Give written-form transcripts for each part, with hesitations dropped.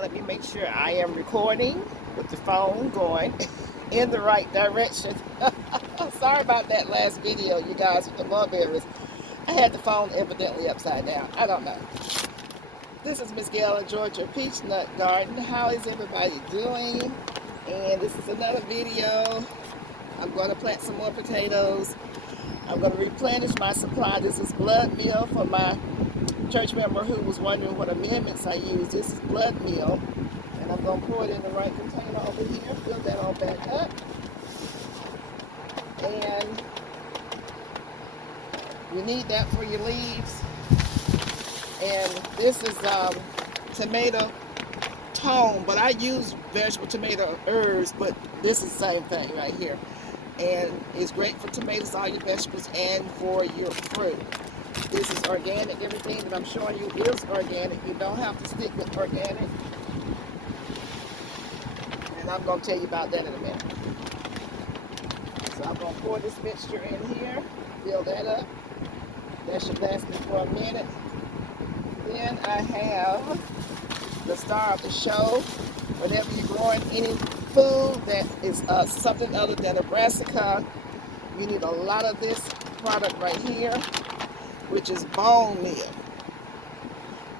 Let me make sure I am recording with the phone going in the right direction. Sorry about that last video, you guys, with the mulberries. I had the phone evidently upside down. I don't know. This is Miss Gail in Georgia Peachnut Garden. How is everybody doing? And this is another video. I'm going to plant some more potatoes. I'm going to replenish my supply. This is blood meal for my church member who was wondering what amendments I use. This is blood meal, and I'm going to pour it in the right container over here. Fill that all back up. And you need that for your leaves. And this is tomato tone, but I use vegetable tomato herbs, but this is the same thing right here. And it's great for tomatoes, all your vegetables, and for your fruit. This is organic. Everything that I'm showing you is organic. You don't have to stick with organic. And I'm going to tell you about that in a minute. So I'm going to pour this mixture in here. Fill that up. That should last me for a minute. Then I have the star of the show. Whenever you're growing any food that is something other than a brassica, you need a lot of this product right here, which is bone meal.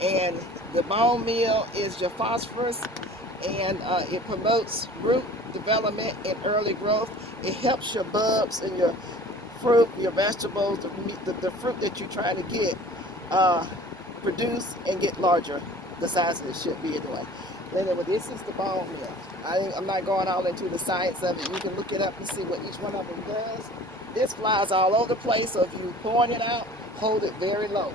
And the bone meal is your phosphorus, and it promotes root development and early growth. It helps your bulbs and your fruit, your vegetables, the fruit that you're trying to get produce and get larger, the size that it should be anyway. Anyway, this is the bone meal. I'm not going all into the science of it. You can look it up and see what each one of them does. This flies all over the place, so if you're pouring it out, hold it very low.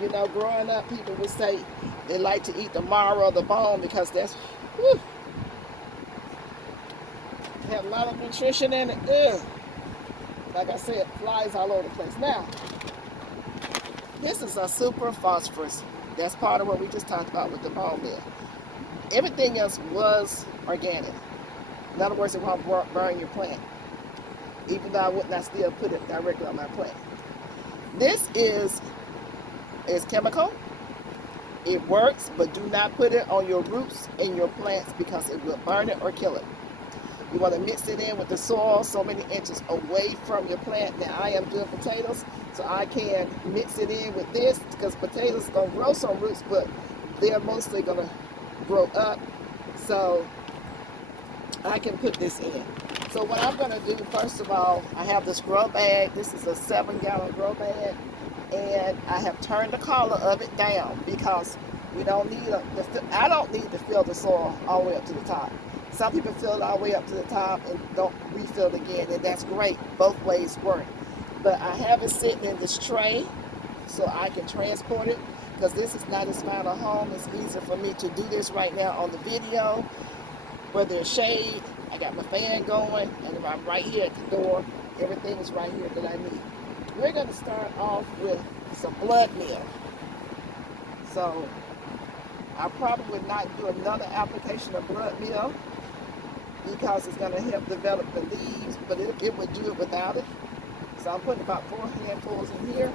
You know, growing up, people would say they like to eat the marrow of the bone because that's, whew, have a lot of nutrition in it. Ugh. Like I said, flies all over the place. Now, this is a super phosphorus. That's part of what we just talked about with the bone meal. Everything else was organic. In other words, it won't burn your plant. Even though I would not still put it directly on my plant. This is chemical. It works, but do not put it on your roots and your plants because it will burn it or kill it. You want to mix it in with the soil so many inches away from your plant. Now I am doing potatoes, so I can mix it in with this because potatoes are going to grow some roots, but they're mostly going to grow up. So I can put this in. So what I'm going to do, first of all, I have this grow bag. This is a 7-gallon grow bag. And I have turned the collar of it down because we don't need I don't need to fill the soil all the way up to the top. Some people fill it all the way up to the top and don't refill it again, and that's great. Both ways work. But I have it sitting in this tray so I can transport it because this is not its final home. It's easier for me to do this right now on the video where there's shade. I got my fan going, and I'm right here at the door. Everything is right here that I need. We're going to start off with some blood meal. So I probably would not do another application of blood meal because it's going to help develop the leaves, but it would do it without it. So I'm putting about 4 handfuls in here.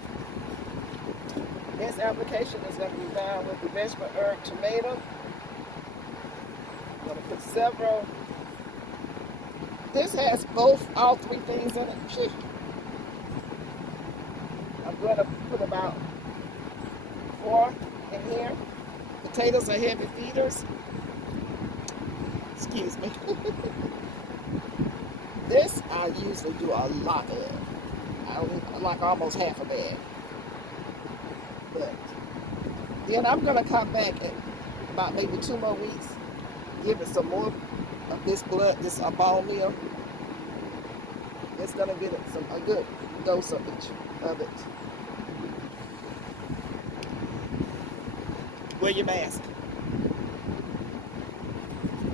This application is going to be done with the vegetable herb tomato. I'm going to put several. This has all 3 things in it. I'm going to put about 4 in here. Potatoes are heavy feeders. Excuse me. This I usually do a lot of. I like almost half a bag. But then I'm going to come back in about maybe 2 more weeks, give it some more of this bone meal. It's going to get a good dose of it. Wear your mask.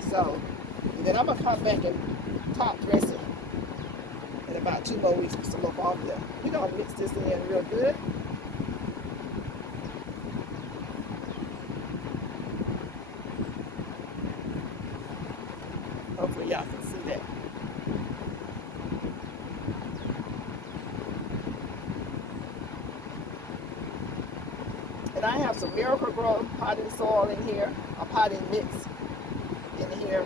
So, then I'm going to come back and top dress it in about 2 more weeks with some more bone meal. We're going to mix this in real good. Hopefully y'all can see that. And I have some Miracle Grow potting soil in here, a potting mix in here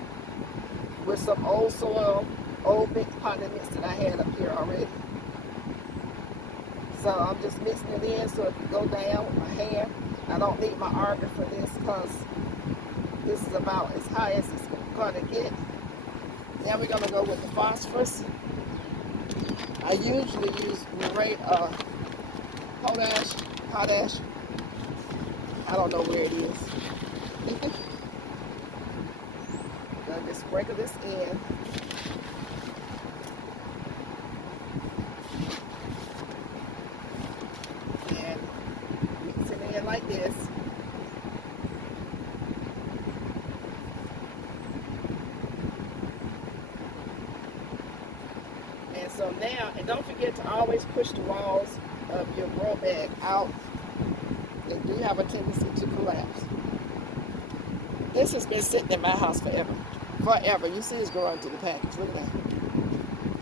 with some old soil, old mixed potting mix that I had up here already. So I'm just mixing it in so it can go down with my hand. I don't need my auger for this because this is about as high as it's going to get. Now we're going to go with the phosphorus. I usually use potash. I don't know where it is. I'm going to just sprinkle this in. And mix it in like this. And so now, and don't forget to always push the walls of your grow bag out. They do have a tendency to collapse. This has been sitting in my house forever. Forever. You see it's growing through the package. Look at that.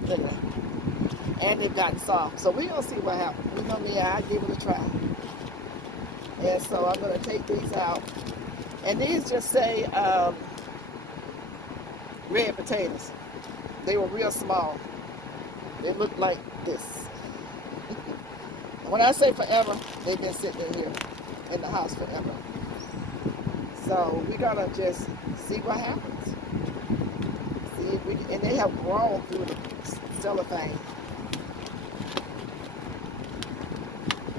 Look at that. And they've gotten soft. So we're going to see what happens. You know me, I give it a try. And so I'm going to take these out. And these just say red potatoes. They were real small. They look like this. When I say forever, they've been sitting in here in the house forever. So we're gonna just see what happens. See if we can, and they have grown through the cellophane.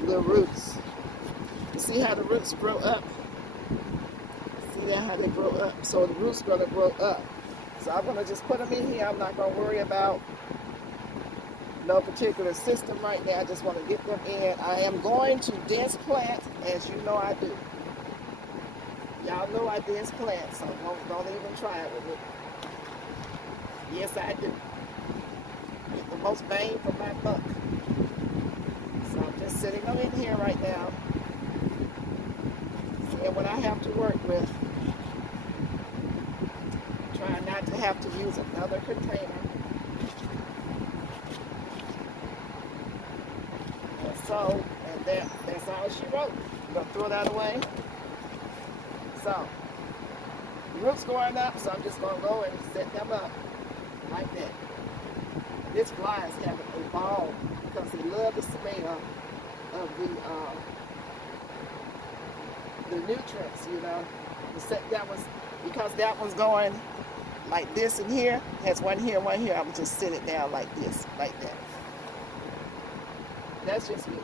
The roots. You see how the roots grow up? See that how they grow up? So the roots gonna grow up. So I'm gonna just put them in here. I'm not gonna worry about no particular system right now. I just want to get them in. I am going to dense plant, as you know I do. Y'all know I dense plant, so don't even try it with me. Yes, I do. Get the most bang for my buck. So I'm just sitting them in here right now. Seeing what I have to work with. Trying not to have to use another container. So, and that's all she wrote. I'm going to throw that away. So, the roots going up, so I'm just going to go and set them up like that. This fly is having a ball because they love the smell of the nutrients, you know. The set that was, because that one's going like this in here, has one here, one here. I would just sit it down like this, like that. That's just me.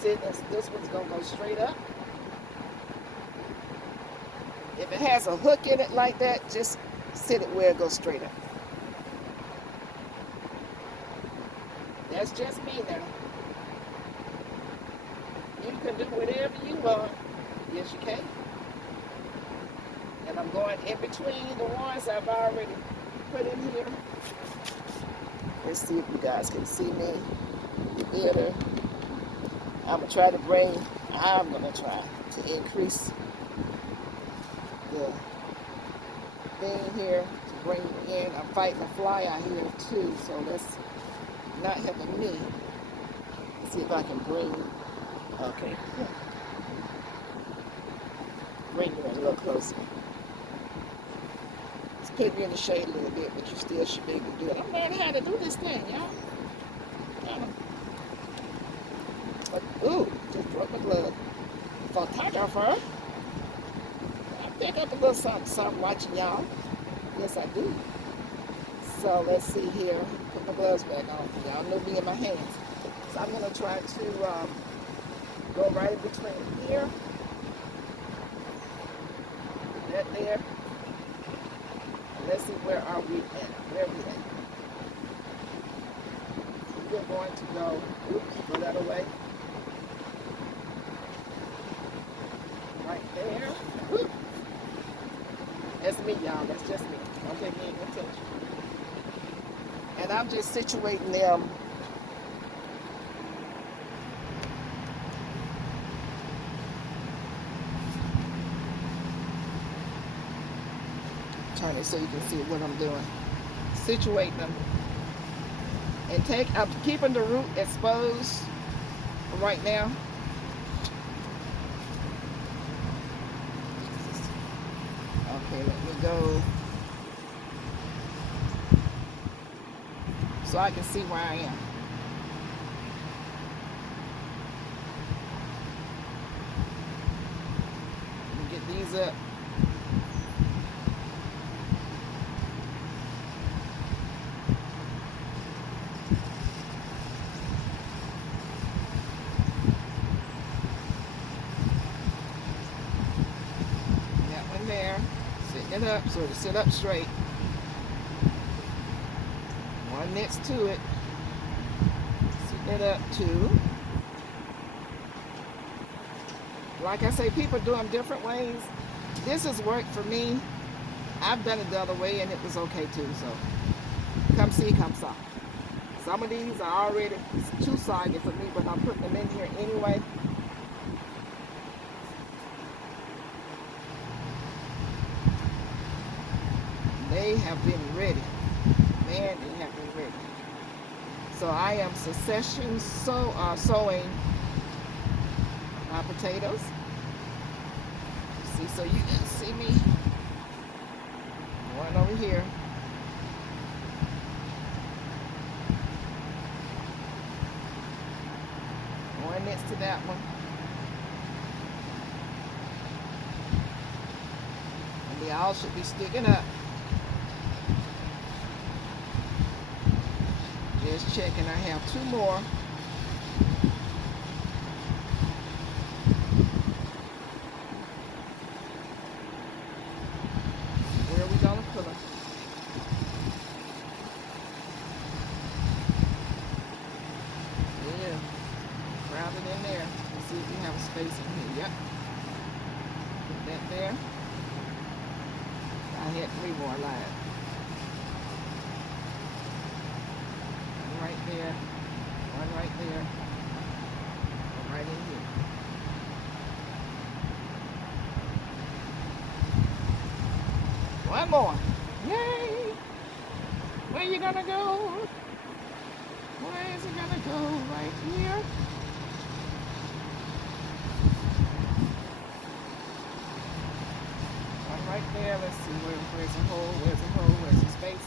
See, this one's going to go straight up. If it has a hook in it like that, just sit it where it goes straight up. That's just me now. You can do whatever you want. Yes, you can. And I'm going in between the ones I've already put in here. Let's see if you guys can see me better. I'm going to try to increase the thing here to bring it in. I'm fighting a fly out here too, so that's not helping me. Let's see if I can bring, okay. Bring you in a little closer. Put me in the shade a little bit, but you still should be able to do it. I'm learning how to do this thing, y'all. Ooh, just broke my glove. Photographer. I pick up a little something watching y'all. Yes, I do. So let's see here. Put my gloves back on. Y'all know me in my hands. So I'm going to try to go right in between here. That there. Let's see, where are we at? Where are we at? We're going to go, oops, throw that away. Right there. Whoop. That's me, y'all. That's just me. Don't take any attention. And I'm just situating them turn it so you can see what I'm doing. Situate them. And I'm keeping the root exposed right now. Okay, let me go so I can see where I am. Let me get these up. That one there. Sitting it up so to sit up straight. One next to it. Sitting it up too. Like I say, people do them different ways. This has worked for me. I've done it the other way and it was okay too. So come see, come saw. Some of these are already too soggy for me, but I'm putting them in here anyway. They have been ready. Man, they have been ready. So I am sowing my potatoes. See, so you can see me. One over here. One next to that one. And they all should be sticking up. Just checking, I have two more. Where are we gonna put them? Yeah, crowd it in there. Let's see if we have a space in here. Yep. Put that there. I had three more live. Right there, one right there, one right in here. One more. Yay! Where you gonna go? Where is it gonna go? Right here. One right there. Let's see where's the hole? Where's the hole? Where's the space?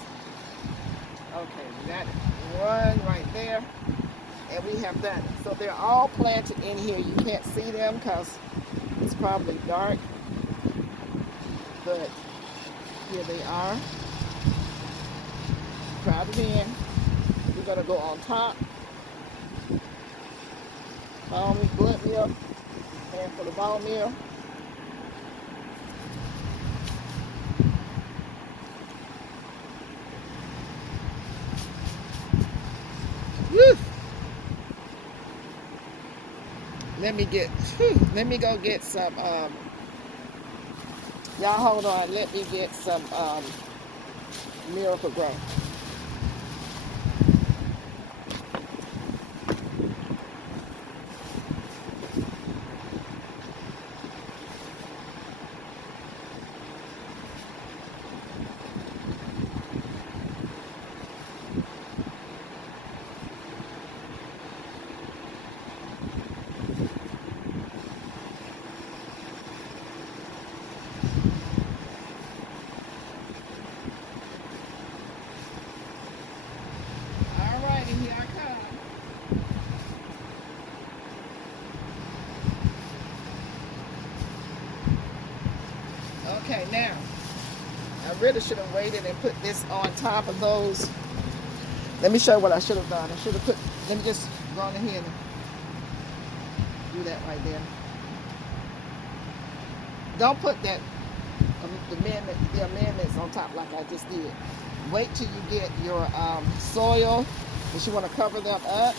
Okay, we got it. One right there, and we have done it. So they're all planted in here. You can't see them because it's probably dark, but here they are. Crowded in. We're gonna go on top. Blunt meal, and for the bone meal. Woo. Let me go get some, y'all hold on, let me get some Miracle Grow. Here I come. Okay, now, I really should have waited and put this on top of those. Let me show you what I should have done. I should have put, let me just go on ahead and do that right there. Don't put that, the amendments on top like I just did. Wait till you get your soil, because you want to cover them up.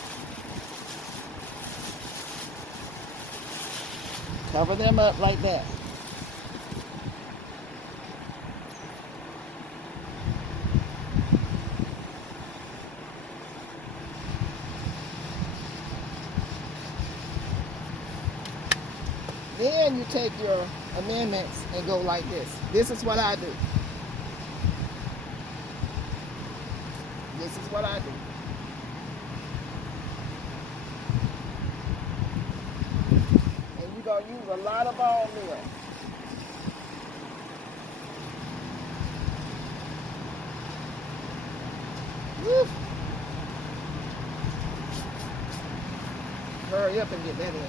Cover them up like that. Then you take your amendments and go like this. This is what I do. This is what I do. And you're going to use a lot of bone meal. hurry up and get that in.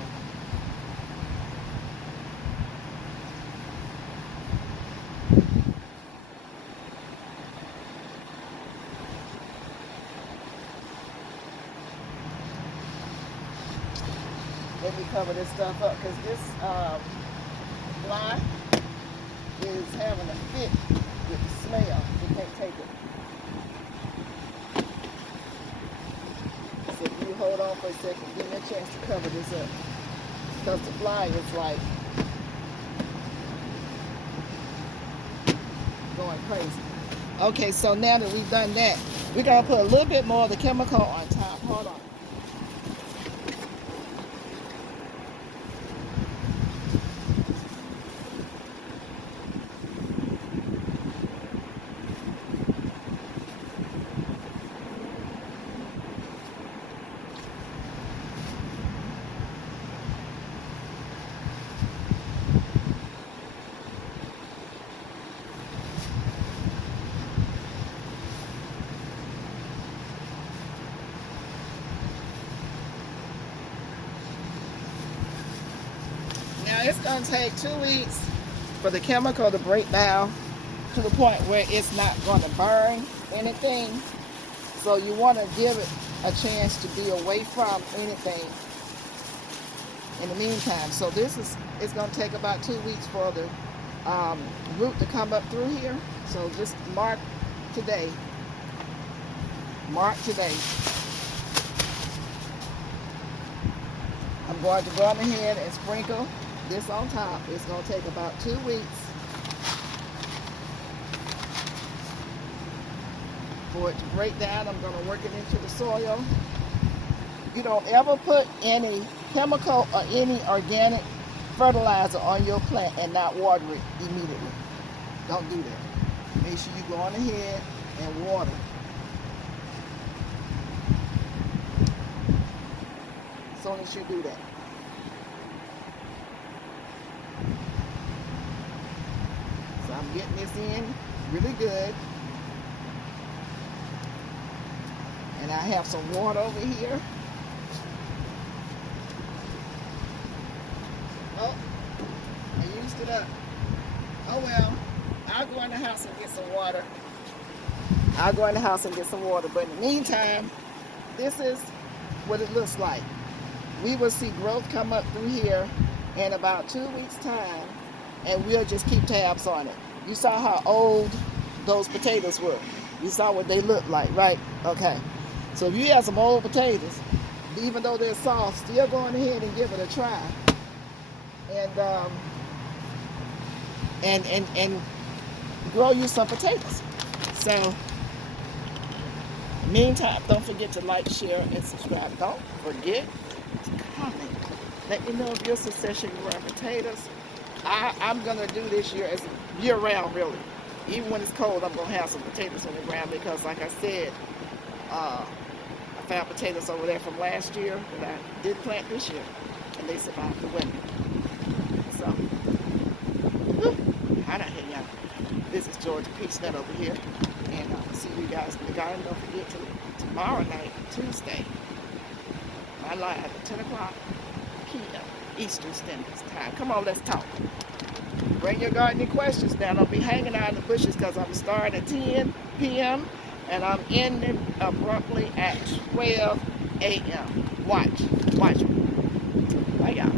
Let me cover this stuff up because this fly is having a fit with the smell. You can't take it. So if you hold on for a second, give me a chance to cover this up. Because the fly is like going crazy. Okay, so now that we've done that, we're going to put a little bit more of the chemical on top. Hold on. Now it's going to take 2 weeks for the chemical to break down to the point where it's not going to burn anything. So you want to give it a chance to be away from anything in the meantime. So it's going to take about 2 weeks for the root to come up through here. So just mark today. Mark today. I'm going to go on ahead and sprinkle this on top. It's going to take about 2 weeks for it to break down. I'm going to work it into the soil. You don't ever put any chemical or any organic fertilizer on your plant and not water it immediately. Don't do that. Make sure you go on ahead and water. As soon as you do that. So I'm getting this in really good. And I have some water over here. Oh, I used it up. Oh well, I'll go in the house and get some water. But in the meantime, this is what it looks like. We will see growth come up through here in about 2 weeks' time, and we'll just keep tabs on it. You saw how old those potatoes were. You saw what they looked like, right? Okay. So if you have some old potatoes, even though they're soft, still go on ahead and give it a try. And grow you some potatoes. So, meantime, don't forget to like, share, and subscribe. Don't forget to comment. Let me know if your succession growing potatoes. I'm gonna do this year as year round, really. Even when it's cold, I'm gonna have some potatoes on the ground because, like I said, I found potatoes over there from last year that I did plant this year, and they survived the winter. So, hot out here, y'all. This is Georgia Peachnut over here, and I'll see you guys in the garden. Don't forget to tomorrow night, Tuesday, my live at 10 o'clock p.m. Eastern Standard Time. Come on, let's talk. Bring your gardening questions down. I'll be hanging out in the bushes because I'm starting at 10 p.m. and I'm ending abruptly at 12 a.m. Watch me. Bye, y'all.